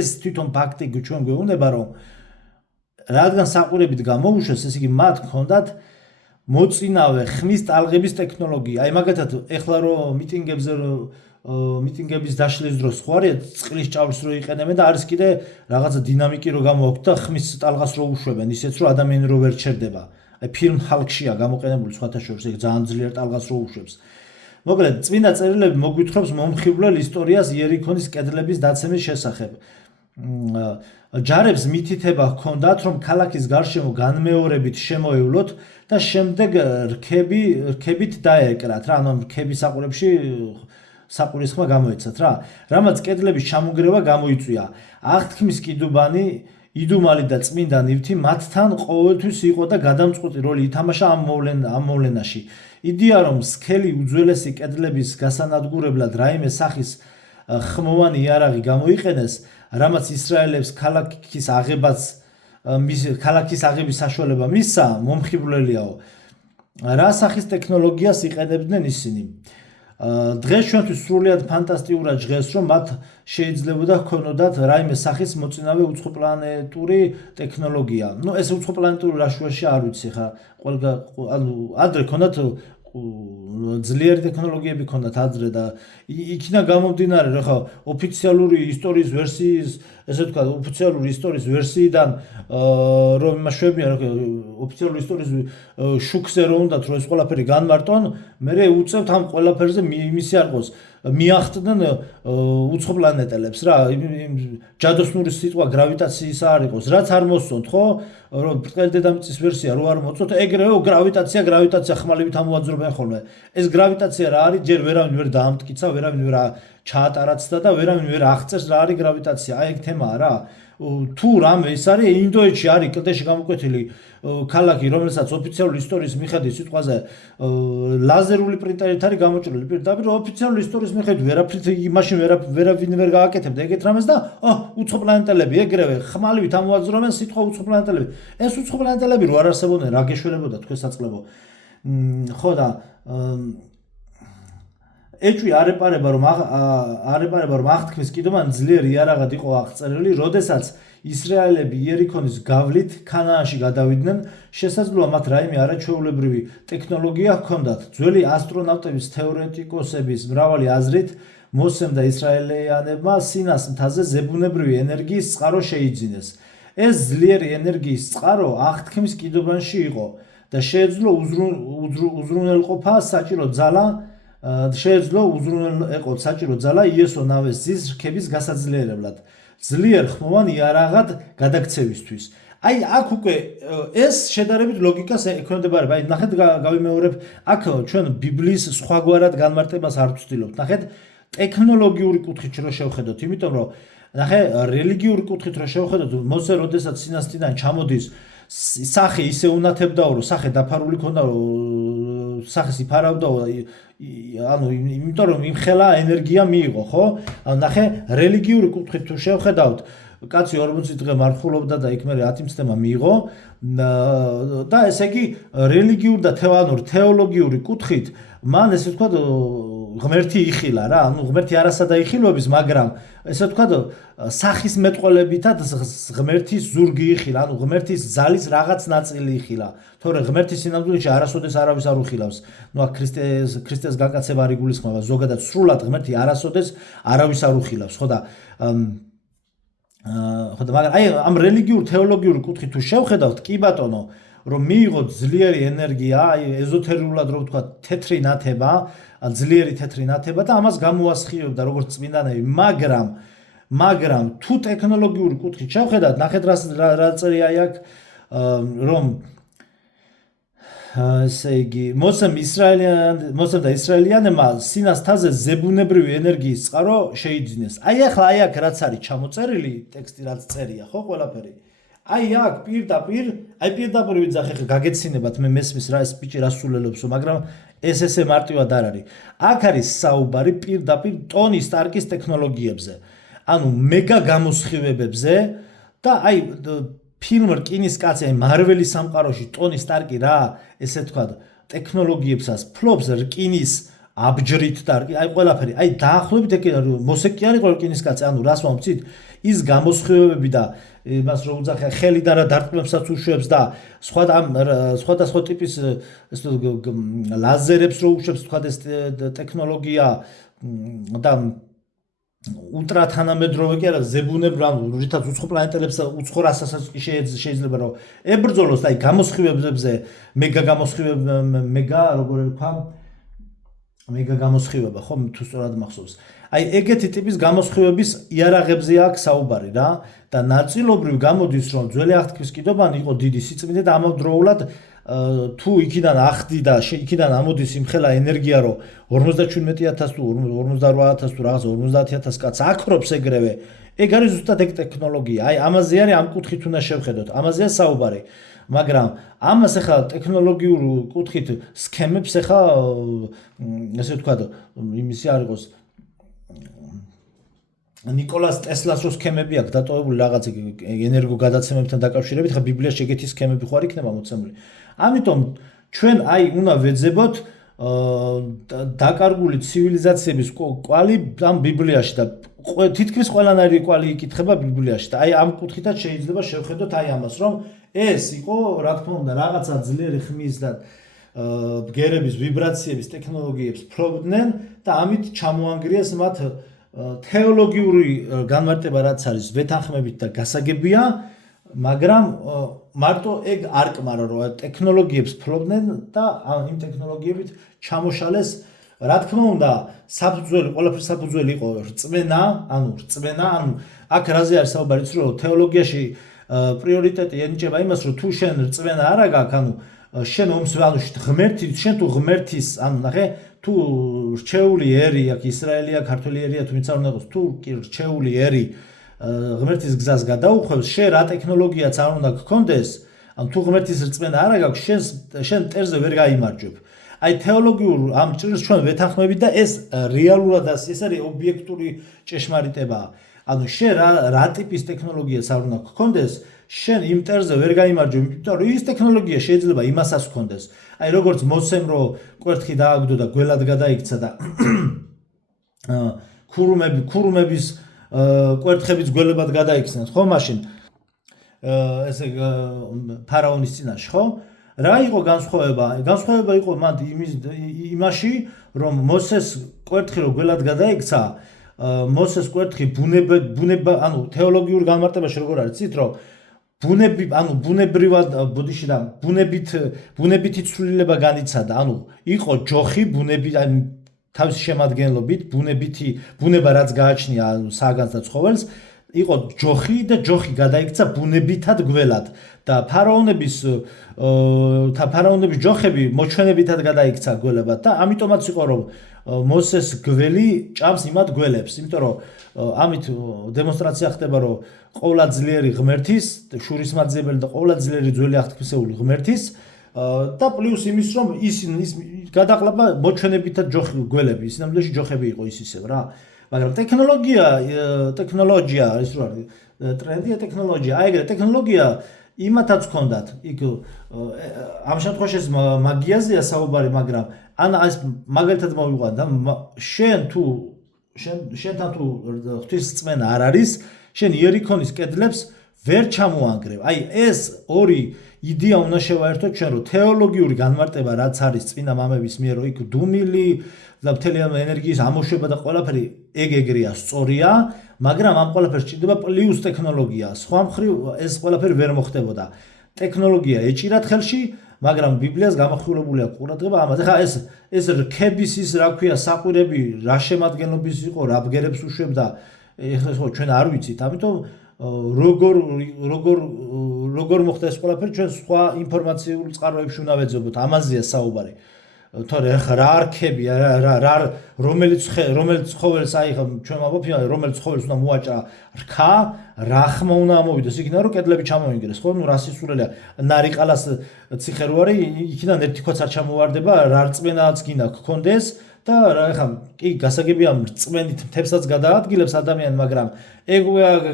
ეს თვითონ ფაქტი ჩვენ გვეუბნება რომ რადგან საყვირებით გამოუშვეს ეს იგი მათ ჰქონდათ მოწინავე ხმის ტალღების ტექნოლოგია აი მაგათად ეხლა რომ მიტინგების დაშლის დროს ხო არის წყლის ჭავლს რო იყენებენ და არის კიდე რაღაცა დინამიკი რო გამოაქვთ და ხმის ტალღას რო უშვებენ ისეც რომ ადამიანი რო ვერ ჩერდება აი ფილმ ჰალკშია გამოყენებული სხვათა შორის ეგ ძალიან ძლიერ ტალღას რო უშვებს მოკლედ წმინდა წერილები მოგვითხრობს მომხიბვლელ ისტორიას იერიქონის კედლების დაცემის შესახებ ჯარებს მითითება ჰქონდათ რომ ქალაქის გარშემო განმეორებით შემოევლოთ და შემდეგ რქებით დაეკრათ რა ანუ რქების საყურებში საყურის ხმა გამოეცათ რა რამაც კედლების ჩამონგრევა გამოიწვია აღთქმის კიდუბანი იდუმალი და წმინდა ნივთი მათთან ყოველთვის იყო და გადამწყვეტი როლი ითამაშა ამ მოვლენაში იდეა რომ სქელი უძველესი კედლების გასანადგურებლად რაიმე სახის ხმოვანი იარაღი გამოიყენეს რამაც ისრაელებს ქალაქის აღების საშუალება მისცა მომხიბვლელიაო რა სახის ტექნოლოგიას იყენებდნენ ისინი დღეს ჩვენთვის სრულიად ფანტასტიკურად ჟღერს რომ მათ შეიძლებოდა ჰქონოდათ რაიმე სახის მოწინავე უცხოპლანეტური ტექნოლოგია. ნუ ეს უცხოპლანეტური რაშუაში არ ვიცი ხა ანუ ადრე ჰქონდათ ძლიერი ტექნოლოგიები ქონდათ ადრე და იქიდან გამომდინარე რა ხო ოფიციალური ისტორიის ვერსიის ესე ვთქვა ოფიციალური ისტორიის ვერსიიდან რომ იმაშვებიან რა ოფიციალური ისტორიის შუქზე რომ უნდათ რომ ეს ყველაფერი განმარტონ მე უწევთ ამ ყველაფერზე იმისი არ ყოს მიახტნენ უცხო პლანეტელებს რა ჯადოსნური სიტყვა გრავიტაციის არ იყოს რაც არ მოსწონთ ხო რომ ბრტყელი დედამიწის ვერსია რო არ მოწონთ ეგრევე გრავიტაცია ხმალივით ამოაძრობენ ხოლმე ეს გრავიტაცია რა არის ჯერ ვერავინ ვერ დაამტკიცა ვერავინ ვერ ჩაატარაცდა და ვერავინ ვერ აღწერს რა არის გრავიტაცია აი ეგ თემაა რა თუ რამე ის არის ინდოეთში არის კლდეში გამოკვეთილი ქალაქი რომელსაც ოფიციალური ისტორიის მიხედვით სიტყვაზე ლაზერული პრინტერით არის გამოჭრილი პირდაპირ ოფიციალური ისტორიის მიხედვით ვერაფრით მაშინ ვერავინ ვერ გააკეთებდა ეგეთ რამეს და უცხო პლანეტელები ეგრევე ხმალივით ამოაძრობენ სიტყვა უცხო პლანეტელები ეს უცხო პლანეტელები რო არ არსებობდნენ რა გეშველებოდა თქვენ საწყლებო ხო და ეჭვი არეპარება რომ აღთქმის კიდობან ძლიერი იარაღად იყო აღწერილი, როდესაც ისრაელები იერიქონის გავლით ქანაანში გადავიდნენ, შესაძლოა მათ რაიმე არაჩვეულებრივი ტექნოლოგია ჰქონდათ. ძველი ასტრონავტების თეორეტიკოსების მრავალი აზრით მოსემ და ისრაელიანებმა სინას მთაზე ზებუნებრივი ენერგიის წყარო შეიძინეს. ეს ძლიერი ენერგიის წყარო აღთქმის კიდობანში იყო და შეეძლო უზრუნველყოფა საჭირო ძალა საჭირო ძალა იესო ნავეს ზის რქების გასაძლიერებლად ძლიერ ხმოვან იარაღად გადაქცევისთვის. აი აქ უკვე ეს შედარებით ლოგიკას ექვემდებარება. აი ნახეთ გავიმეორებ აქ ჩვენ ბიბლიის სხვაგვარად განმარტებას არ ვცდილობთ. ნახეთ ტექნოლოგიური კუთხით რო შევხედოთ, იმიტომ რომ ნახე რელიგიური კუთხით რო შევხედოთ, მოსე როდესაც სინასტიდან ჩამოდის სახე ისე უნათებდაო რომ სახე დაფარული ქონდა რომ სახეს იფარავდაო ანუ იმიტომ რომ იმხელა ენერგია მიიღო ხო? ანუ ნახე რელიგიური კუთხით თუ შევხედავთ კაცი 40 დღე მარხულობდა და იქ მე 10 მცდემა მიიღო და ესე იგი რელიგიური და თეოლოგიური კუთხით მან ესე ვთქვათ ღმერთი იხილა რა, ანუ ღმერთი არასადაიხილვების, მაგრამ ესე ვთქვათ სახის მეტყველებითად ღმერთის ზურგი იხილა, ანუ ღმერთის ძალის რაღაც ნაწილი იხილა. თორე ღმერთის სინამდვილეში არასოდეს არავის არ უხილავს. ნუ აქ ქრისტეს გაკაცება არ იგულისხმება, ზოგადად სრულად ღმერთი არასოდეს არავის არ უხილავს, ხო და მაგრამ აი ამ რელიგიურ თეოლოგიურ კუთხით თუ შევხედავთ, კი ბატონო, რომ მიიღოთ ძლიერი ენერგია, აი ეზოთერულად რომ ვთქვათ, თეთრი ნათება, ძლიერი თეთრი ნათება და ამას გამოასხივებდა როგორც წმინდანები, მაგრამ თუ ტექნოლოგიური კუთხით შევხედავთ, ნახეთ რა წერია აქ, რომ ესე იგი მოსემ და ისრაელიანებმა სინას მთაზე ზებუნებრივი ენერგიის წყარო შეიძინეს. აი ახლა აი აქ რაც არის ჩამოწერილი ტექსტი რაც წერია, ხო ყველაფერი. აი აქ პირდაპირ ვიძახე ხე გაგეცინებათ მე მესმის რა ეს ბიჭი რას სულელობს, მაგრამ ესე მარტივად არ არის. აქ არის საუბარი პირდაპირ ტონი სტარკის ტექნოლოგიებზე. ანუ მეგა გამოსხივებებზე და აი ფილმ რკინის კაცი აი მარველის სამყაროში ტონი სტარკი რა ესე თქვა ტექნოლოგიებსაც ფლობს რკინის აბჯრით და აი ყველაფერი აი დაახლოებით ეგ მოსეკი არის რკინის კაცი ანუ რას მომცით ის გამოსხივებები და იმას რო უძახე ხელი და რა დარტყმებსაც უშვებს და სხვადასხვა ტიპის ეს ლაზერებს რო უშვებს თქვა ეს ტექნოლოგია და ულტრა თანამედროვე კი არა ზებუნებრივი რითაც უცხო პლანეტელებს უცხო რასასაც შეიძლება რომ ებრძოლოს აი გამოსხივებებზე მეგა გამოსხივება ხო თუ სწორად მახსოვს აი ეგეთი ტიპის გამოსხივების იარაღებზე აქვს საუბარი რა და ნაწილობრივ გამოდის რომ ძველი აღთქმის კიდობანი იყო დიდი სიწმინდე და ამავდროულად თუ იქიდან ახდი და იქიდან ამოდის იმხელა ენერგია რომ 57000 თუ 58000 თუ რაღაც 50000 კაცს აქრობს ეგრევე ეგ არის ზუსტად ეგ ტექნოლოგია აი ამაზე არის ამ კუთხით უნდა შევხედოთ ამაზეა საუბარი მაგრამ ამას ახლა ტექნოლოგიურ კუთხით სქემებს ახლა ესე ვთქვათ იმისი არ იყოს ნიკოლას ტესლას რო სქემები აქვს დატოვებული რაღაც ენერგო გადაცემებთან დაკავშირებით ხა ბიბლიაში ეგეთი სქემები ხო არ იქნება მოცემული ამიტომ ჩვენ აი უნდა ვეძებოთ დაკარგული ცივილიზაციების კვალი ამ ბიბლიაში და თითქმის ყველანაირი კვალი იკითხება ბიბლიაში და აი ამ კუთხითაც შეიძლება შევხედოთ აი ამას რომ ეს იყო რა თქმა უნდა რაღაცა ძლიერი ხმის და ბგერების ვიბრაციების ტექნოლოგიებს ფლობდნენ და ამით ჩამოანგრიეს მათ თეოლოგიური განმარტება რაც არის ვეთანხმებით და გასაგებია, მაგრამ მარტო ეგ არ კმარო რომ ტექნოლოგიებს ფლობდნენ და იმ ტექნოლოგიებით ჩამოშალეს რა თქმა უნდა საფუძველი ყველაფრის საფუძველი იყო რწმენა, ანუ აქ რაზე არის საუბარი ის რომ თეოლოგიაში პრიორიტეტი ენიჭება იმას რომ თუ შენ რწმენა არ აქვს, ანუ შენ ომს ღმერთი, შენ თუ ღმერთის, ანუ ნახე, თუ რჩეული ერი აქ ისრაელია, ქართველი ერია, თუმცა არ უნდა იყოს, თუ რჩეული ერი ღმერთის გზას გადაუხვევს, შენ რა ტექნოლოგიაც არ უნდა გქონდეს, ანუ თუ ღმერთის რწმენა არ აქვს, შენ მტერზე ვერ გაიმარჯვებ. აი თეოლოგიურ ამ ჭრილს ჩვენ ვეთანხმებით და ეს რეალურად ეს არის ობიექტური ჭეშმარიტებაა. ანუ შენ რა ტიპის ტექნოლოგიას არ უნდა გქონდეს, შენ იმ მტერზე ვერ გაიმარჯვებ, იმიტომ რომ ის ტექნოლოგია შეიძლება იმასაც გქონდეს. აი როგორც მოსემ რო კვერთხი დააგდო და გველად გადაიქცა და ქურუმების კვერთხებიც გველებად გადაიქცნენ, ხო მაშინ ესე ფარაონის წინაშე, ხო? რა იყო განსხვავება? განსხვავება იყო მანდ იმაში, რომ მოსეს კვერთხი რო გველად გადაიქცა, მოსეს კვერთხი ბუნება, ანუ თეოლოგიურ განმარტებაში როგორ არის, იცით რომ ბუნებრივად ბუდიში და ბუნებითი ცვლილება განიცადა, ანუ იყო ჯოხი ბუნები, თავის შემადგენლობით, ბუნება რაც გააჩნია საგანს და ცხოველს, იყო ჯოხი და ჯოხი გადაიქცა ბუნებითად გველად და ფარაონების ჯოხები მოჩვენებითად გადაიქცა გველებად და ამიტომაც იყო რომ მოსეს გველი ჭამს იმად გველებს, იმიტომ რომ ამით დემონსტრაცია ხდება რომ ყოვლადწლიერი ღმერთის, შურისმაძიებელი და ყოვლადწლიერი ძველი აღთქმისეული ღმერთის და პლუს იმის რომ ის გადაყლაპა მოჩვენებითად ჯოხი გველები, სინამდვილეში ჯოხები იყო ის ისევ რა. მაგრამ ტექნოლოგია ის რო არის ტრენდია ტექნოლოგია, აი ეგრე ტექნოლოგია იმათაც ჰქონდათ, იქ ამ შემთხვევაში მაგიაზეა საუბარი, მაგრამ ან ეს მაგალითად მოვიყვან და შენთან თუ ღვთისმწმენა არ არის, შენ იერიქონის კედლებს ვერ ჩამოანგრევ. აი ეს ორი იდეა უნდა შევაერთოთ ჩვენ, რომ თეოლოგიური განმარტება რაც არის წმინდა მამების მიერ, რომ იქ დუმილი და მთელი ენერგიის ამოშვება და ყველაფერი ეგრეა, სწორია, მაგრამ ამ ყველაფერს ჭირდება პლუს ტექნოლოგია. სხვა მხრივ ეს ყველაფერი ვერ მოხდებოდა. ტექნოლოგია ეჭირათ ხელში, მაგრამ ბიბლიას გამახვილებული აქვს ყურადღება ამაზე. ხა ეს რქების ის რა ქვია, საყვირები რა შემადგენლობის იყო, რა ბგერებს უშვებდა, ეხლა ხო ჩვენ არ ვიცით. ამიტომ როგორ მოხდა ეს ყველაფერი, ჩვენ სხვა ინფორმაციულ წყაროებში უნდა ვეძებოთ. ამაზეა საუბარი. თორე რა არქები, რომელიც ცხოველს აი ჩვენ ვაბობთ, რომელიც ცხოველს უნდა მოაჭრა რქა, რა ხმა უნდა ამოვიდეს, იქიდან რომ კედლები ჩამოინგრეს, ხო? ნუ რა სისულელია, ნარიყალას ციხე რო არის, იქიდან ერთი ქოც არ ჩამოვარდება, რა რწმენაც გინდა გქონდეს და ეხლა კი გასაგებია რწმენით მთებსაც გადაადგილებს ადამიანი, მაგრამ ეგ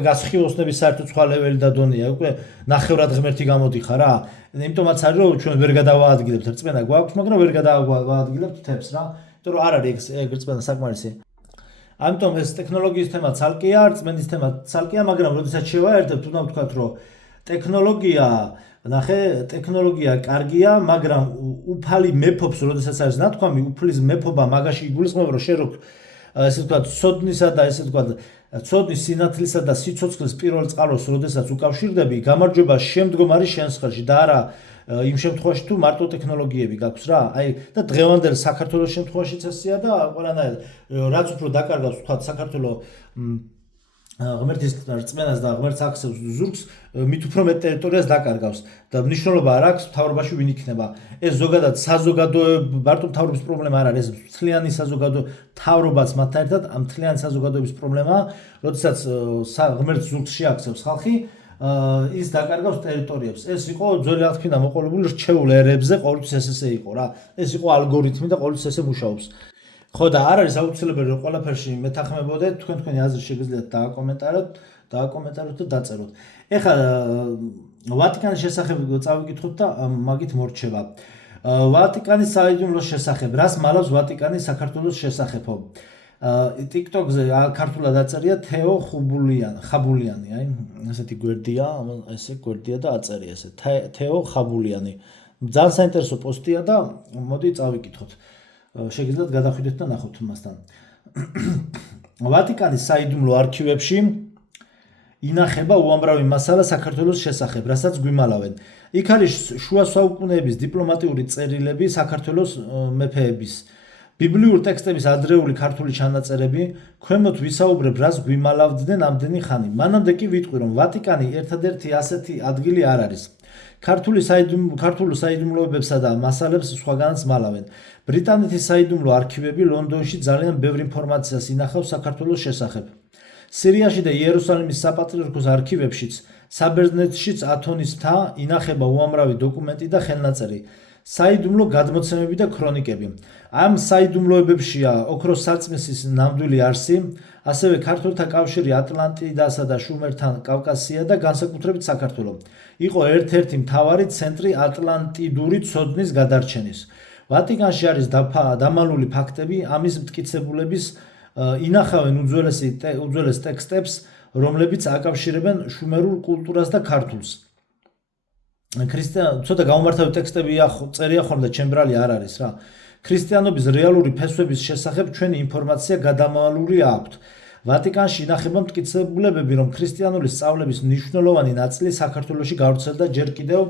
გასხიოსნების საერთოდ სხვა ლეველი და დონეა, უკვე ნახევრად ღმერთი გამოდიხარ რა. იმიტომაც არის რომ ჩვენ ვერ გადავაადგილებთ რწმენა გვაქვს, მაგრამ ვერ გადავაადგილებთ თებს რა. იმიტომ რომ არ არის ეგ რწმენა საკმარისი. ამიტომ ეს ტექნოლოგიის თემა ცალკეა, რწმენის თემა ცალკეა, მაგრამ როდესაც შევაერთებთ, უნდა ვთქვათ, რომ ტექნოლოგია კარგია, მაგრამ უფალი მეფობს, როდესაც არის ნათქვამი, უფლის მეფობა მაგაში იგულისხმება, რომ შენ ესე ვთქვათ, ცოდნისა და ესე ვთქვათ, ცოდნის სინათლისა და სიცოცხლის პირველ წყაროს, როდესაც უკავშირდები, გამარჯვება შემდგომ არის შენს ხელში და არა იმ შემთხვევაში თუ მარტო ტექნოლოგიები გაქვს რა. აი და დღევანდელ საქართველოს შემთხვევაშიც ესეა და ყველანაირად რაც უფრო დაკარგავს ვთქვათ საქართველოს ღმერთის რწმენას და ღმერთს აქცევს ზურგს, მით უფრო მეტ ტერიტორიას დაკარგავს და მნიშვნელობა არ აქვს მთავრობაში ვინ იქნება. ეს ზოგადად საზოგადოება, მარტო მთავრობის პრობლემა არ არის, ეს მთლიანი საზოგადო მთავრობაც მათთან ერთად ამ მთლიანი საზოგადოების პრობლემაა, როდესაც ღმერთს ზურგს შეაქცევს ხალხი, ის დაკარგავს ტერიტორიებს. ეს იყო ძველი აღთქმიდან მოყოლებული რჩეულ ერებზე, ყოველთვის ესე იყო რა. ეს იყო ალგორითმი და ყოველთვის ესე მუშაობს. ხო და არ არის აუცილებელი რომ ყველაფერში მეთანხმებოდეთ, თქვენი აზრი შეგიძლიათ დააკომენტაროთ და დაწეროთ. ეხლა ვატიკანის შესახებ წავიკითხოთ და მაგით მორჩება. ვატიკანის საიდუმლოს შესახებ, რას მალავს ვატიკანი საქართველოს შესახებო? TikTok-ზე ქართულად აწერია თეო ხაბულიანი, აი ესეთი გვერდია, ესე გვერდია და აწერია ესე თეო ხაბულიანი. ძალიან საინტერესო პოსტია და მოდი წავიკითხოთ. შეგიძლიათ გადახვიდეთ და ნახოთ მასთან. ვატიკანის საიდუმლო არქივებში ინახება უამრავი მასალა საქართველოს შესახებ, რასაც გვიმალავენ. იქ არის შუა საუკუნეების დიპლომატიური წერილები საქართველოს მეფეების, ბიბლიური ტექსტების ადრეული ქართული ჩანაწერები, ქვემოთ ვისაუბრებ, რას გვიმალავდნენ ამდენი ხანი. მანამდე კი ვიტყვი, რომ ვატიკანი ერთადერთი ასეთი ადგილი არ არის. ქართულ საიდუმლოებებსა და მასალებს სხვაგანაც მალავენ. ბრიტანეთის საიდუმლო არქივები ლონდონში ძალიან ბევრ ინფორმაციას ინახავს საქართველოს შესახებ. სირიაში და იერუსალიმის საპატრიარქოს არქივებშიც, საბერძნეთშიც ათონის მთა ინახება უამრავი დოკუმენტი და ხელნაწერი, საიდუმლო გადმოცემები და ქრონიკები. ამ საიდუმლოებებშია ოქროს საწმისის ნამდვილი არსი, ასევე ქართველთა კავშირი ატლანტიდასა და შუმერთან კავკასია და განსაკუთრებით საქართველო. იყო ერთ-ერთი მთავარი ცენტრი ატლანტიდური ცოდნის გადარჩენის. ვატიკანში არის დამალული ფაქტები ამის მტკიცებულების ინახავენ უძველეს ტექსტებს, რომლებიც აკავშირებენ შუმერულ კულტურას და ქართულს. ცოტა გაუმართავი ტექსტები წერია ხოლმე და ჩემბრალი არ არის რა. ქრისტიანობის რეალური ფესვების შესახებ ჩვენი ინფორმაცია გადამალული აქვთ. ვატიკანში ინახება მტკიცებულებები, რომ ქრისტიანული სწავლების მნიშვნელოვანი ნაწილი საქართველოში გავრცელდა ჯერ კიდევ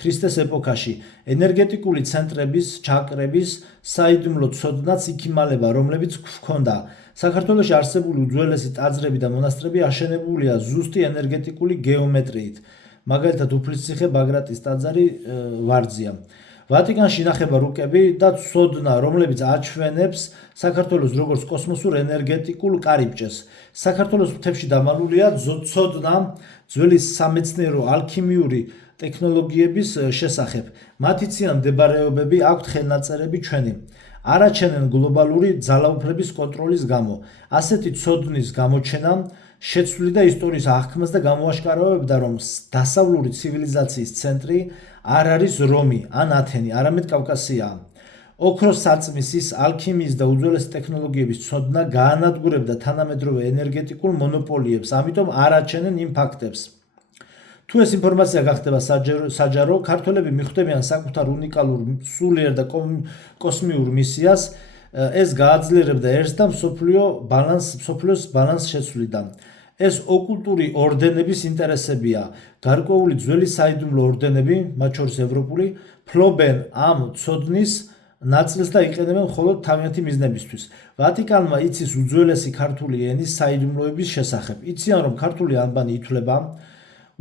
ქრისტეს ეპოქაში. ენერგეტიკული ცენტრების, ჩაკრების, საიდუმლო ცოდნაც იქიმალება, რომლებიც ჰქონდა. საქართველოში არსებული უძველესი ტაძრები და მონასტრები აშენებულია ზუსტი ენერგეტიკული გეომეტრიით. მაგალითად, უფლისციხე, ბაგრატის ტაძარი, ვარძია. ვატიკანში ინახება რუკები და ცოდნა, რომლებიც აჩვენებს საქართველოს როგორც კოსმოსურ ენერგეტიკულ კარიბჭეს. საქართველოს მთებში დამალულია ცოდნა ძველი სამეცნიერო ალქიმიური ტექნოლოგიების შესახებ. მათი წინა მდებარეობები აქვთ ხელნაწერები ჩვენი. არაჩენენ გლობალური ძალაუფლების კონტროლის გამო. ასეთი ცოდნის გამოჩენა შეცვლიდა და ისტორიის აღქმას და გამოაშკარავებდა, რომ დასავლური ცივილიზაციის ცენტრი არ არის რომი ან ათენი, არამედ კავკასიაა. ოქროს საწმისის, ალქიმიის და უძველესი ტექნოლოგიების ცოდნა გაანადგურებდა თანამედროვე ენერგეტიკულ მონოპოლიებს, ამიტომ არ აჩენენ იმ ფაქტებს. თუ ეს ინფორმაცია გახდება საჯარო, ქართველები მიხვდებიან საკუთარ უნიკალურ სულიერ და კოსმიურ მისიას, ეს გააძლიერებდა ერთს და მსოფლიოს ბალანს შეცვლიდა. ეს ოკულტური ორდენების ინტერესებია. გარკვეული ძველი საიდუმლო ორდენები, მათ შორის ევროპული, ფლობენ ამ ცოდნის ნაწილს და იყენებენ მხოლოდ თავიანთი მიზნებისთვის. ვატიკანმა იცის უძველესი ქართული ენის საიდუმლოების შესახებ. იციან, რომ ქართული ანბანი ითვლება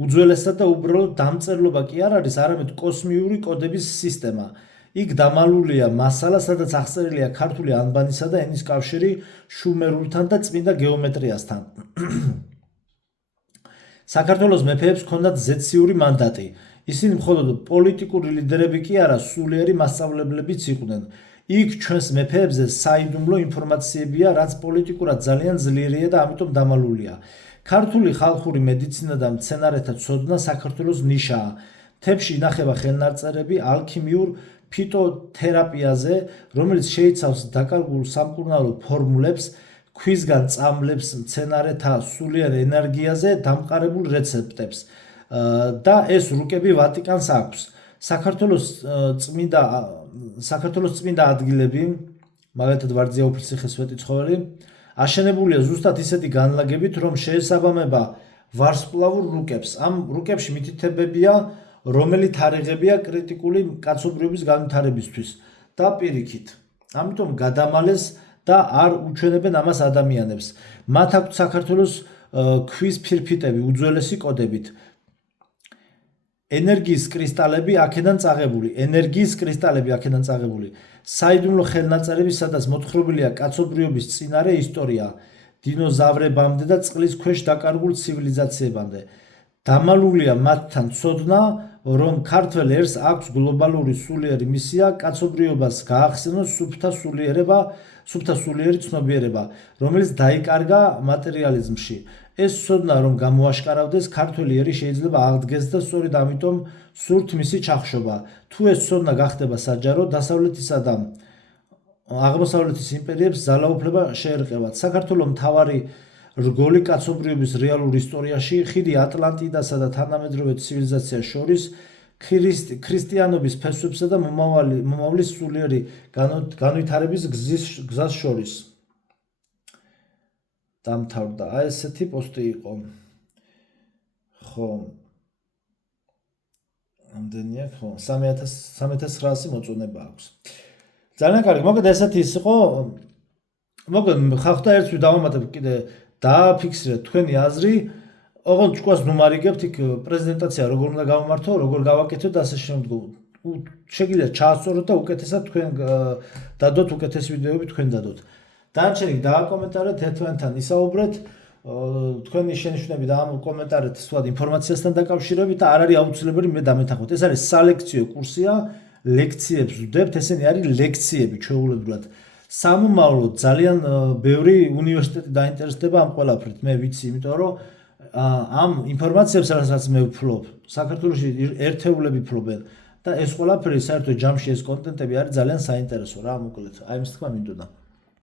უძველესად და უბრალოდ დამწერლობა კი არ არის, არამედ კოსმიური კოდების სისტემა. იქ დამალულია მასალა, სადაც აღწერილია ქართული ანბანისა და ენის კავშირი შუმერულთან და წმინდა გეომეტრიასთან. საქართველოს მეფეებს ჰქონდათ ზეციური მანდატი. ისინი მხოლოდ პოლიტიკური ლიდერები კი არა, სულიერი მასწავლებლებიც იყვნენ. იქ ჩვენს მეფეებზე საიდუმლო ინფორმაციებია, რაც პოლიტიკურად ძალიან ძლიერია და ამიტომ დამალულია. ქართული ხალხური მედიცინა და მცენარეთა ცოდნა საქართველოს ნიშაა. მთებში ინახება ხელნაწერები ალქიმიურ ფიტოთერაპიაზე, რომელიც შეიცავს დაკარგულ სამკურნალო ფორმულებს, ქვისგან წამლებს, მცენარეთა სულიერ ენერგიაზე დამყარებულ რეცეპტებს და ეს რუკები ვატიკანს აქვს. საქართველოს წმინდა ადგილები, მაგალითად ვარძია, უფლისციხე, სვეტი ცხოველი, აშენებულია ზუსტად ისეთი განლაგებით, რომ შეესაბამება ვარსკვლავურ რუკებს. ამ რუკებში მითითებებია, რომელი თარიღებია კრიტიკული კაცობრიობის განვითარებისთვის და პირიქით. ამიტომ გადამალეს და არ უჩვენებენ ამას ადამიანებს. მათ აქვთ საქართველოს ქვის ფირფიტები უძველესი კოდებით. ენერგიის კრისტალები აქედან წაღებული. საიდუმლო ხელნაწერები, სადაც მოთხრობილია კაცობრიობის წინარე ისტორია, დინოზავრებამდე და წყლის ქვეშ დაკარგულ ცივილიზაციებამდე. დამალულია მათთან ცოდნა, რომ ქართველ ერს აქვს გლობალური სულიერი მისია კაცობრიობას გაახსენოს სუფთა სულიერი ცნობიერება, რომელიც დაიკარგა მატერიალიზმში. ეს ცოდნა რომ გამოაშკარავდეს, ქართველი ერი შეიძლება აღდგეს და სწორედ ამიტომ სურთ მისი ჩახშობა. თუ ეს ცოდნა გახდება საჯარო, დასავლეთისა და აღმოსავლეთის იმპერიებს ძალაუფლება შეერყევათ. საქართველოს მთავარი რგოლი კაცობრიობის რეალურ ისტორიაში, ხიდი ატლანტიდასა და თანამედროვე ცივილიზაციას შორის, ქრისტიანობის ფესვებსა და მომავლის სულიერი განვითარების გზას შორის. დამთავრდა. აი ესეთი პოსტი იყო. ხო. ამდენია, ხო. 3900 მოწონება აქვს. ძალიან კარგი. მოგეთ ესეთი ის იყო. მოგეთ ხალხთა ერთს დავამატებ კიდე დააფიქსირეთ თქვენი აზრი. ოღონდ ჭკუას ნუმარიგებთ იქ პრეზენტაცია როგორ უნდა გავმართო, როგორ გავაკეთოთ და ასე შემდგომ. შეგიძლიათ ჩაასწოროთ და უკეთესად თქვენ დადოთ უკეთესი ვიდეოები თქვენ დადოთ. დანარჩენი დააკომენტარეთ, ერთმანეთთან ისაუბრეთ, თქვენი შენიშვნები დააკომენტარეთ სწორად ინფორმაციასთან დაკავშირებით და არ არის აუცილებელი მე დამეთანხმოთ. ეს არის სალექციო კურსია, ლექციებს ვდებთ, ესენი არის ლექციები ჩვეულებრივად. სამომავლოდ ძალიან ბევრი უნივერსიტეტი დაინტერესდება ამ ყველაფრით. მე ვიცი, იმიტომ რომ ამ ინფორმაციებს რასაც მე ვფლობ, საქართველოში ერთეულები ფლობენ და ეს ყველაფერი საერთოდ ჯამში ეს კონტენტები არის ძალიან საინტერესო რა, მოკლედ. აი ეს თქვა მინდოდა.